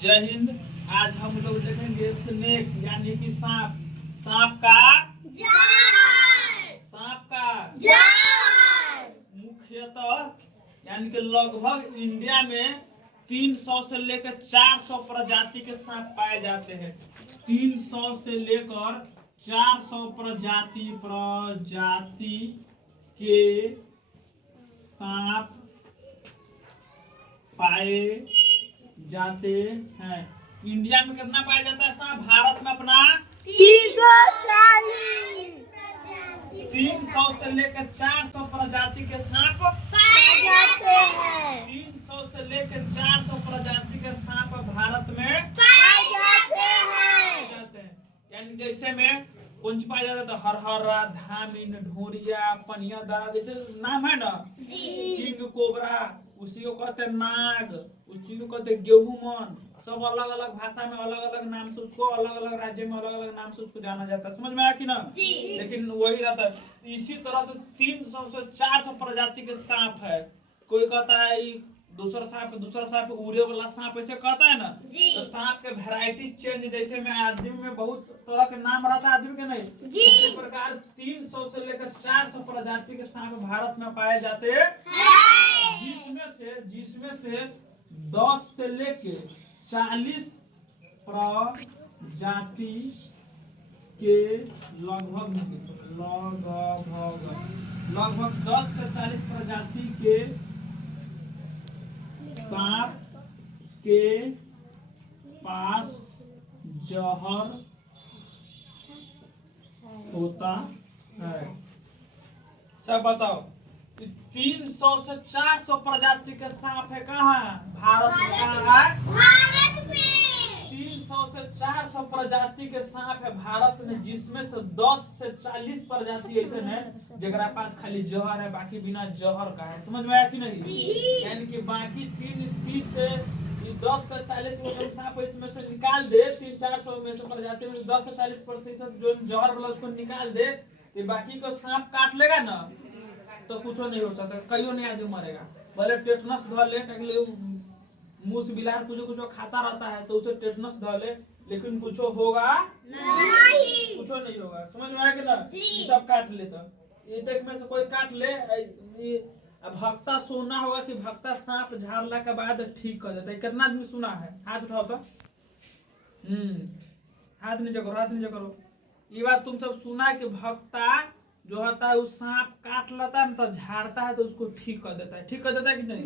जय हिंद। आज हम लोग देखेंगे स्नेक यानी कि सांप। सांप का सांप का मुख्यतः यानी कि लगभग इंडिया में 300 से लेकर 400 प्रजाति के सांप पाए जाते हैं। 300 से लेकर 400 प्रजाति के सांप पाए जाते हैं। इंडिया में कितना पाया जाता है सांप? भारत में अपना 300 से लेकर 400 प्रजाति के सांप पाए जाते हैं। 300 से लेकर 400 प्रजाति के सांप भारत में पाए जाते हैं। यानी जैसे में कौन पाया जाता है? हरहरा, धामिन, ढोरिया, पनिया दरा, जैसे नाम है ना, किंग कोबरा, उसी को कहते हैं नाग, उसी को कहते हैं गेहूंमन। सब अलग अलग भाषा में अलग अलग नाम से उसको, अलग अलग राज्य में अलग अलग नाम से उसको जाना जाता है। समझ में आया कि ना? लेकिन वही रहता है। इसी तरह से 300 से 400 प्रजाति के सांप है। कोई कहता है दूसरा सांप उड़े वाला सांप, ऐसे कहता है ना। तो सांप के वैरायटी चेंज, जैसे में आदमी में बहुत तरह के नाम रहता है, आदमी के नहीं। इसी प्रकार 300 से लेकर 400 प्रजाति के सांप भारत में पाए जाते हैं, जिसमें से 10 से लेके 40 प्रजाति के लगभग 10 से 40 प्रजाति के सांप के पास जहर होता है। सब बताओ, 300 से 400 प्रजाति के सांप है कहाँ? भारत में। कहाँ है? भारत में 300 से 400 प्रजाति के सांप है भारत में, जिसमें से 10 से 40 प्रजाति ऐसे है जगरा पास खाली जहर है, बाकी बिना जहर का है। समझ में आया कि नहीं? यानी कि बाकी 30 से 10 से 40 सांप इसमें से निकाल दे, 300-400 में से प्रजाति में 10 से 40% जो जहर वाला उसको निकाल दे, तो बाकी को सांप काट लेगा ना तो कुछ नहीं हो सकता, कईयों नहीं आदमी मरेगा। भले टेटनस धर ले, मुंह से बिलार कुछ खाता रहता है तो उसे टेटनस धर ले, लेकिन कुछ होगा नहीं, कुछ नहीं होगा। समझ में आया कि ना? सब काट ले तो ये देख में से कोई काट ले। अब भक्ता सुना होगा कि भक्ता सांप झाड़ला के बाद ठीक कर देता है। कितना आदमी सुना है? हाथ उठाओ तो। हाथ नीचे करो। ये बात तुम सब सुना है कि भक्ता जो होता है उस सांप काट लेता है तो झाड़ता है तो उसको ठीक कर देता है। ठीक कर देता है कि नहीं?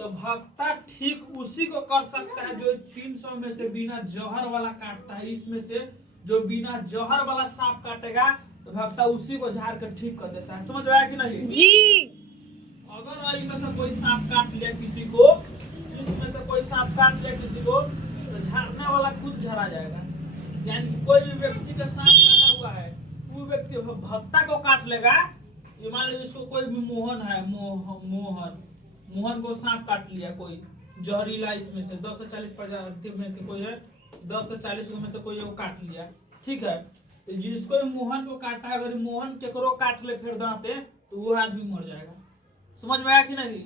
तो भक्ता ठीक उसी को कर सकता है जो 300 में से बिना जहर वाला काटता है। इसमें से जो बिना जहर वाला सांप काटेगा तो भक्ता उसी को झाड़ कर ठीक कर देता है। समझ में आया कि नहीं? अगर इनमें से कोई सांप काट लिया किसी को, इसमें से कोई सांप काट लिया किसी को, तो झाड़ने वाला खुद झड़ा जाएगा। यानी कि कोई भी व्यक्ति का सांप काटा हुआ है, वो व्यक्ति भक्ता को काट लेगा। ये मान लीजिए इसको कोई भी मोहन है, मोहन को सांप काट लिया कोई जहरीला, इसमें से 10 से 40 प्रजाति में कोई है, 10 से 40 में से कोई काट लिया, ठीक है। तो जिसको मोहन को काटा, अगर मोहन केकरो काट ले फिर दांते तो वो आदमी मर जाएगा। समझ में आया कि नहीं?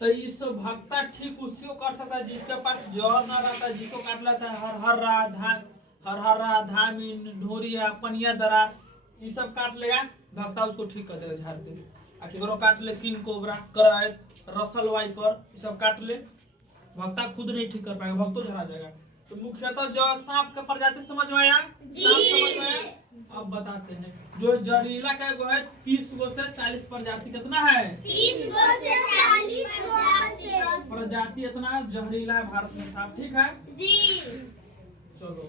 तो इस भक्ता ठीक उसी को कर सकता है जिसके पास जहर ना रहता है, जिसको काट लेता है हरहरा, धामिन, ढोरिया, पनिया दरा, ये सब काट लेगा, भक्ता उसको ठीक कर देगा झाड़ के। केकरो काट ले किंग कोबरा, करैस, रसल वाइपर, ये सब काट ले, भक्ता खुद नहीं ठीक कर पाएगा, भक्तो झड़ा जाएगा। तो मुख्यतः जो सांप का प्रजाति समझ में आया? सांप समझ में आया? अब बताते हैं जो जहरीला का गो है 30 गो से 40 प्रजाति। कितना है? 30 गो से 40 प्रजाति इतना जहरीला है भारत में सांप। ठीक है जी। चलो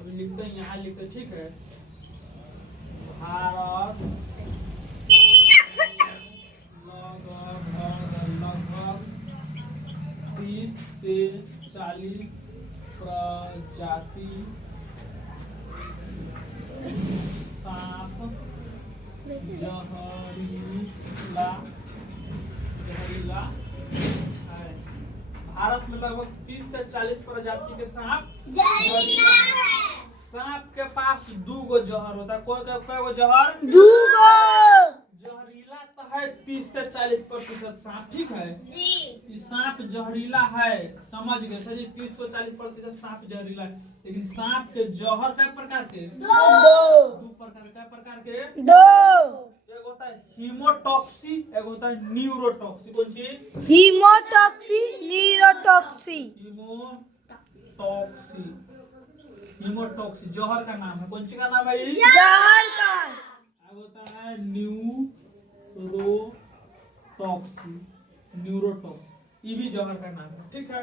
अभी लिखते हैं, यहाँ लिखते, ठीक है। भारत लगभग 30 से 40 प्रजाति सांप जहरीला है। भारत में लगभग 30 से 40 प्रजाति के सांप जहरीला है। सांप के पास 2 गो जहर होता है। कोई गो जहर? 2 गो। जहरीला तो है 30 से 40% सांप, ठीक है। जी। कि सांप जहरीला है, समझ गए सर। 30 से 40% सांप जहरीला है, लेकिन सांप के जहर कै प्रकार के? दो प्रकार। क्या प्रकार के? एक होता है हीमोटॉक्सी, एक होता है न्यूरोटॉक्सी। कौन सी? हीमोटॉक्सी, न्यूरोटॉक्सी। हीमोटॉक्सी जहर का नाम है। कौन सी का नाम है? जहर का। अब होता है न्यूरोटॉक्सी, ये भी जहर का नाम है, ठीक है।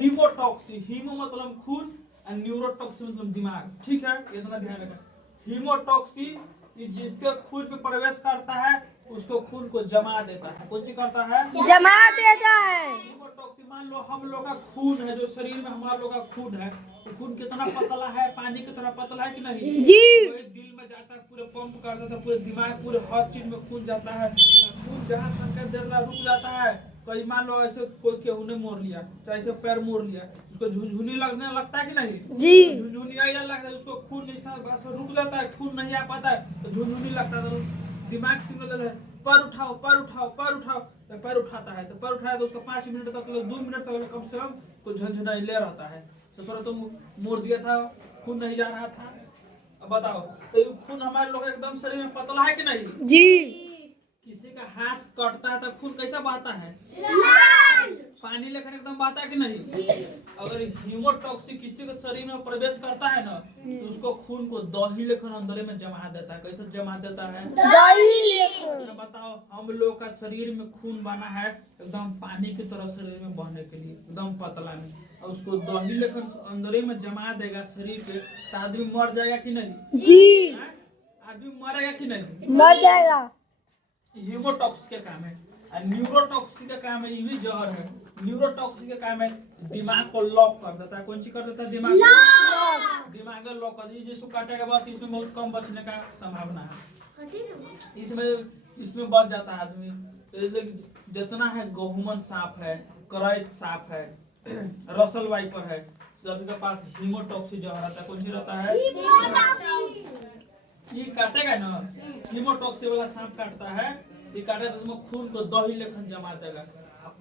हीमोटॉक्सी, हीमो मतलब खून और न्यूरोटॉक्सी मतलब दिमाग, ठीक है। इतना ध्यान रखना। हीमोटॉक्सी ये जिसके खून पे प्रवेश करता है उसको खून को जमा देता है। कौन सी करता है? जमा देता है। हीमोटॉक्सी, मान लो हम लोग का खून है, जो शरीर में हमारा लोग का खून है, तो खून कितना पतला है? पानी की तरह पतला है कि नहीं? जी। कोई दिल में जाता है, पूरे पंप करता है, पूरे दिमाग, पूरे हर चीज में खून जाता है। खून जहाँ तक देर रुक जाता है। कई मान लो ऐसे कोई केहू ने मोड़ लिया, चाहे ऐसे पैर मोड़ लिया, उसको झुनझुनी लगने लगता है कि नहीं? जी। झुनझुनी आया लगता है, उसको खून नहीं रुक जाता है, खून नहीं आ पाता है तो झुनझुनी लगता है। तो दिमाग सिग्नल देता है पैर उठाओ, पैर उठाओ, पैर उठाओ। तो पैर उठाता है, तो पैर उठाया तो उसको 5 मिनट तक, 2 मिनट तक कम से कम कुछ झंझनाई ले रहता है। तो सर तो मोड़ दिया था, खून नहीं जा रहा था। अब बताओ, तो ये खून हमारे लोग एकदम शरीर में पतला है कि नहीं? जी। किसी का हाथ कटता है तो खून कैसा बहता है? पानी लेकर एकदम बहता है कि नहीं? अगर हीमोटॉक्सी किसी के शरीर में प्रवेश करता है ना, तो उसको खून को दही लेकर अंदर में जमा देता है। कैसे जमा देता है? अच्छा बताओ, हम लोग का शरीर में खून बना है एकदम पानी की तरह शरीर में बहने के लिए, एकदम पतला में, और उसको दही लेकर अंदर में जमा देगा शरीर पे, तो आदमी मर जाएगा कि नहीं? जी। आदमी मरेगा कि नहीं? मर जाएगा। हीमोटॉक्सी का काम है। और न्यूरोटॉक्सी का काम है, ये भी जहर है। न्यूरोटॉक्सी का काम है दिमाग को लॉक कर देता है। कौन सी कर देता है? दिमाग को। दिमाग को लॉक कर दी, जिसको काटेगा बस इसमें बहुत कम बचने का संभावना है। इसमें बच जाता है आदमी। जितना है गहुमन सांप है, करैत सांप है, रसल वाइपर है, सभी के पास हीमोटॉक्सी जहर रहता है। कौन सी रहता है? ये काटेगा ना, हीमोटॉक्सी वाला सांप काटता है, ये काटेगा तो उसमें खून को दही लेखन जमा देगा।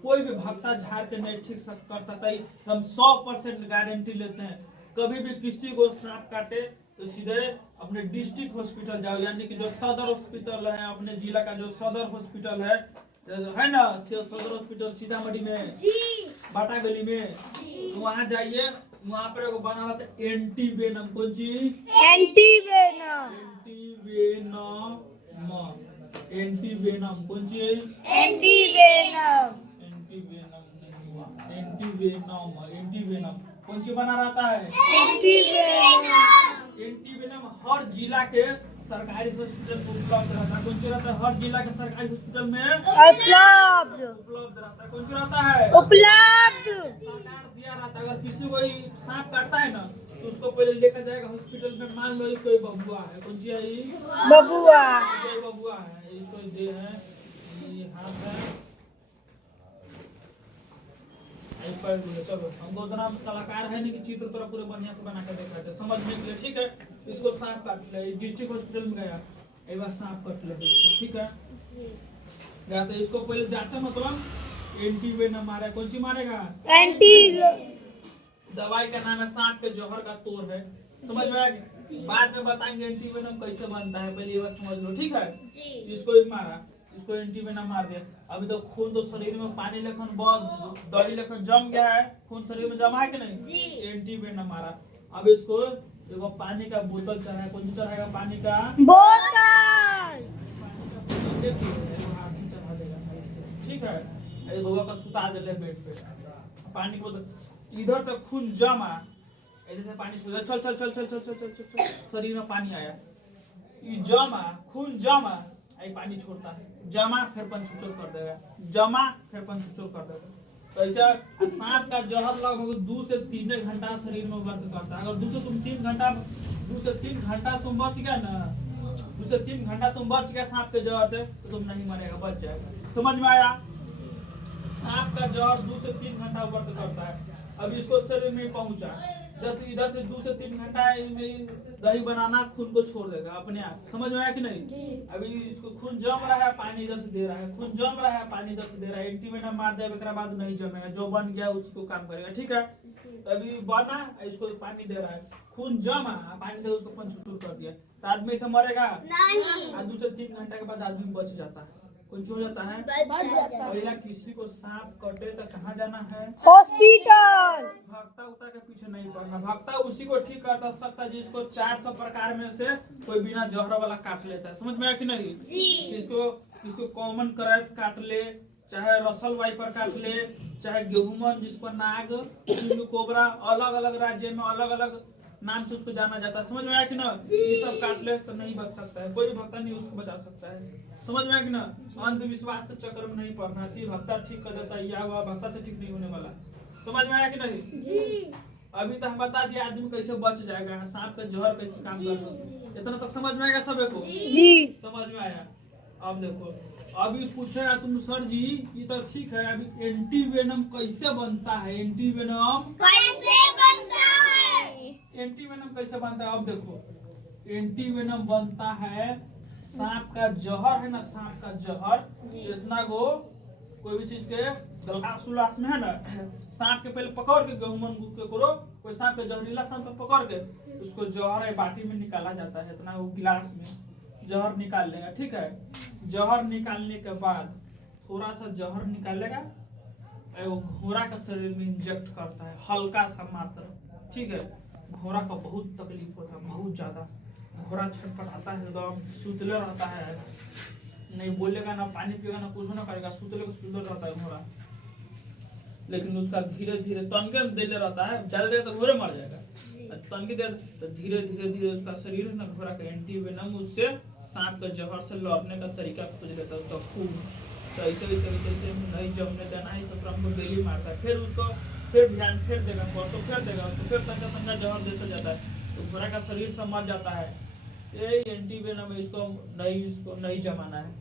कोई भी भक्ता झाड़ के नहीं ठीक कर सकता है, हम 100% गारंटी लेते हैं। कभी भी किसी को सांप काटे तो सीधे अपने डिस्ट्रिक्ट हॉस्पिटल जाओ, यानी कि जो सदर हॉस्पिटल है, अपने जिला का जो सदर हॉस्पिटल है ना, सदर हॉस्पिटल सीतामढ़ी में, बाटा गली में, वहाँ जाइए। वहाँ पर एगो बना रहता है एंटीवेनम। कौन सी? एंटीवेनम। एंटीवेनम। कौन सी? एंटीवेनम। एंटीवेनम कौन सी बना रहता है? एंटीवेनम हर जिला के सरकारी हॉस्पिटल में उपलब्ध रहता है। कौन सी रहता है? हर जिला के सरकारी हॉस्पिटल में उपलब्ध रहता है। कौन सी रहता है? उपलब्ध। सरकार दिया रहता है। अगर किसी को सांप काटता है ना, तो उसको पहले लेकर जाएगा हॉस्पिटल में। मान लो कोई बबुआ है, कौन सी है? बबुआ। बबुआ है, इसको दे है, ये हाथ है, चलो हमको उतना कलाकार है नहीं कि चित्र तरह पूरे बढ़िया से बना के देखा थे, समझने के लिए, ठीक है। इसको सांप काट ले, डिस्ट्रिक्ट हॉस्पिटल में गया, एक बार सांप काट ले, ठीक है। जाते इसको पहले जाते मतलब एंटीवेनम मारे। कौन सी मारेगा? एंटी। दवाई का नाम है सांप के जहर का तोड़ है, समझ में आ गया? बाद में बताएंगे एंटीवेनम कैसे बनता है, पहले ये बात समझ लो, ठीक है। इसको एक मारा, इसको एंटीवेनम मार दिया। अभी तो खून तो शरीर में पानी लेखन बहुत दही लेखन जम गया है, खून शरीर में जमा है कि नहीं? एंटीवेनम मारा। अब इसको देखो पानी का बोतल चढ़ाया। कौन सा चढ़ाएगा? पानी का बोतल। चढ़ा देगा, ठीक है। भगवा का सुता दे बेड पे, पानी को इधर से खून जमा, ऐसे से पानी चल चल चल चल चल चल चल चल, शरीर में पानी आया, ये जमा, खून जमा, पानी छोड़ता है, जमा फिर पंचुचोर कर देगा, जमा फिर पंचुचोर कर देगा। तो ऐसा सांप का जहर लगभग 2 से 3 घंटा शरीर में वर्क करता है। अगर 2 से 3 घंटा तुम बच गया ना, 2 से 3 घंटा तुम बच गया सांप के जहर से, तो तुम नहीं मरेगा, बच जाएगा। समझ में आया? सांप का जहर 2 से 3 घंटा वर्क करता है। अब इसको शरीर में पहुंचा, इधर से 2 से 3 घंटा में दही बनाना खून को छोड़ देगा अपने आप। समझ में आया कि नहीं? अभी इसको खून जम रहा है, पानी इधर से दे रहा है, खून जम रहा है, पानी इधर से दे रहा है। एंटीवेनम मार देगा, एक बाद नहीं जमेगा, जो बन गया उसी को काम करेगा। ठीक है, तो अभी बना, इसको पानी दे रहा है, खून जमा, पानी से उसको पंचुट कर दिया, तो आदमी से मरेगा नहीं। 2 से 3 घंटे के बाद आदमी बच जाता है। कुछ हो जाता है। पहला किसी को सांप कटे तो कहाँ जाना है? हॉस्पिटल। भक्ता उता के पीछे नहीं पड़ना। भक्ता उसी को ठीक करता सकता जिसको 400 प्रकार में से कोई बिना जहर वाला काट लेता है। समझ में आया कि नहीं? किसको कॉमन करैत काट ले, चाहे रसल वाइपर काट ले, चाहे गेहूमन, जिसको नाग, कोबरा, अलग अलग राज्य में अलग अलग नाम से उसको जाना जाता है। समझ में आया कि ना? ये सब काट ले तो नहीं बच सकता है, कोई भी भक्ता नहीं उसको बचा सकता है। समझ में आया कि ना? अंधविश्वास के चक्कर में नहीं पड़ना। सी भक्ता ठीक कर देता है, या हुआ भक्ता से ठीक नहीं होने वाला। समझ में आया कि नहीं? जी। अभी तो हम बता दिया आदमी कैसे बच जाएगा, सांप का जहर कैसे काम करता है, इतना तक समझ में आएगा सबे को? जी। समझ में आया। अब देखो, अभी पूछेगा तुम सर जी ये तो ठीक है, अभी एंटीवेनम कैसे बनता है? एंटीवेनम कैसे बनता है? एंटीवेनम कैसे बनता है? अब देखो, एंटीवेनम बनता है सांप का जहर है ना, सांप का जहर जितना को कोई भी चीज के गलास उलास में है ना, सांप के पहले पकड़ के गेहूं के करो, कोई सांप के जहरीला सांप को पकड़ के उसको जहर है बाटी में निकाला जाता है, इतना वो गिलास में जहर निकाल लेगा। ठीक है, जहर निकालने के बाद थोड़ा सा जहर निकालेगा, वो घोड़ा का शरीर में इंजेक्ट करता है, हल्का सा मात्र। ठीक है, घोड़ा का बहुत तकलीफ होता है, बहुत ज्यादा। घोड़ा छटपटाता है, एकदम सुतले रहता है, नहीं बोलेगा ना, पानी पिएगा ना, कुछ ना करेगा, सुतले रहता है घोड़ा। लेकिन उसका धीरे धीरे तनके देले रहता है, ज्यादा देर तक घोड़े मर जाएगा, तनके देर तो धीरे धीरे उसका शरीर है ना, घोड़ा का एंटीवेनम उससे सांप के जहर से लड़ने का तरीका खोज लेता है। उसका खून ऐसे नहीं जमने देना है, सब हमको डेली मारता है, फिर उसको फिर ध्यान फिर देगा, परसों फिर देगा उसको, फिर तंगा जहर देता जाता है, तो घोड़ा का शरीर समझ जाता है ये एंटीवेनम है, इसको नहीं जमाना है।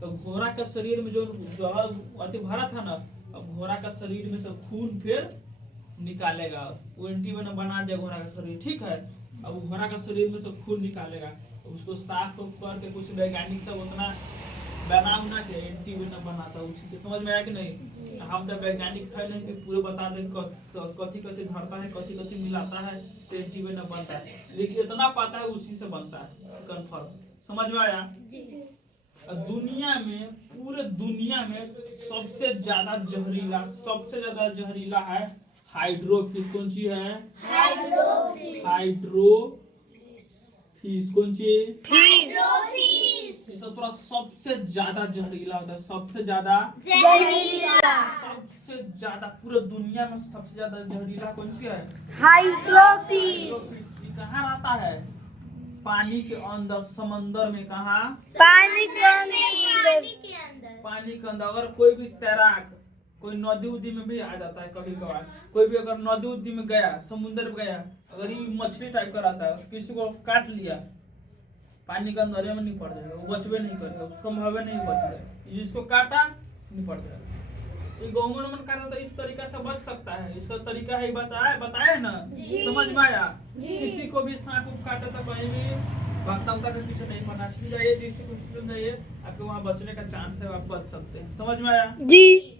तो घोड़ा का शरीर में जो जहर अति भरा था ना, अब घोड़ा का शरीर में से खून फिर निकालेगा, वो एंटीवेनम बना दिया घोड़ा का शरीर। ठीक है, अब घोड़ा का शरीर में से खून निकालेगा, उसको साफ करके कुछ वैज्ञानिक सब उतना बना उना के एंटीवेनम बनाता है उसी से। समझ में आया कि नहीं? हम तो वैज्ञानिक है नहीं कि पूरे बता दें कथी कथी धरता है, कथी कथी मिलाता है तो एंटीवेनम बनता है, लेकिन इतना पता है उसी से बनता है कंफर्म। समझ में आया? दुनिया में, पूरे दुनिया में सबसे ज्यादा जहरीला है हाइड्रोफिश। कौन सी है? हाइड्रोफिश। कौन सी? हाइड्रोफिश। सबसे ज्यादा जहरीला होता है, सबसे ज्यादा पूरे दुनिया में सबसे ज्यादा जहरीला कौन सी है? हाइड्रोफिश। ये कहाँ रहता है? पानी के अंदर, समंदर में। कहाँ? पानी के अंदर। पानी के अंदर। अगर कोई भी तैराक कोई नदी उदी में भी आ जाता है कभी कभार, कोई भी अगर नदी उदी में गया, समुद्र में गया, अगर ये मछली टाइप का रहता है, किसी को काट लिया, पानी के अंदर में नहीं पड़ जाएगा, वो बचवे नहीं करेगा, उसको भावे नहीं बच जाएगा, जिसको काटा नहीं पड़ जाएगा। ये गौमन काटा तो इस तरीका से बच सकता है, इसका तरीका है बताया ना? समझ में आया? किसी को भी सांप काटा तो कहीं भी भक्ता के पीछे नहीं पड़ना, जाइए डिस्ट्रिक्ट हॉस्पिटल जाइए, आपके वहाँ बचने का चांस है, आप बच सकते हैं। समझ में आया? जी।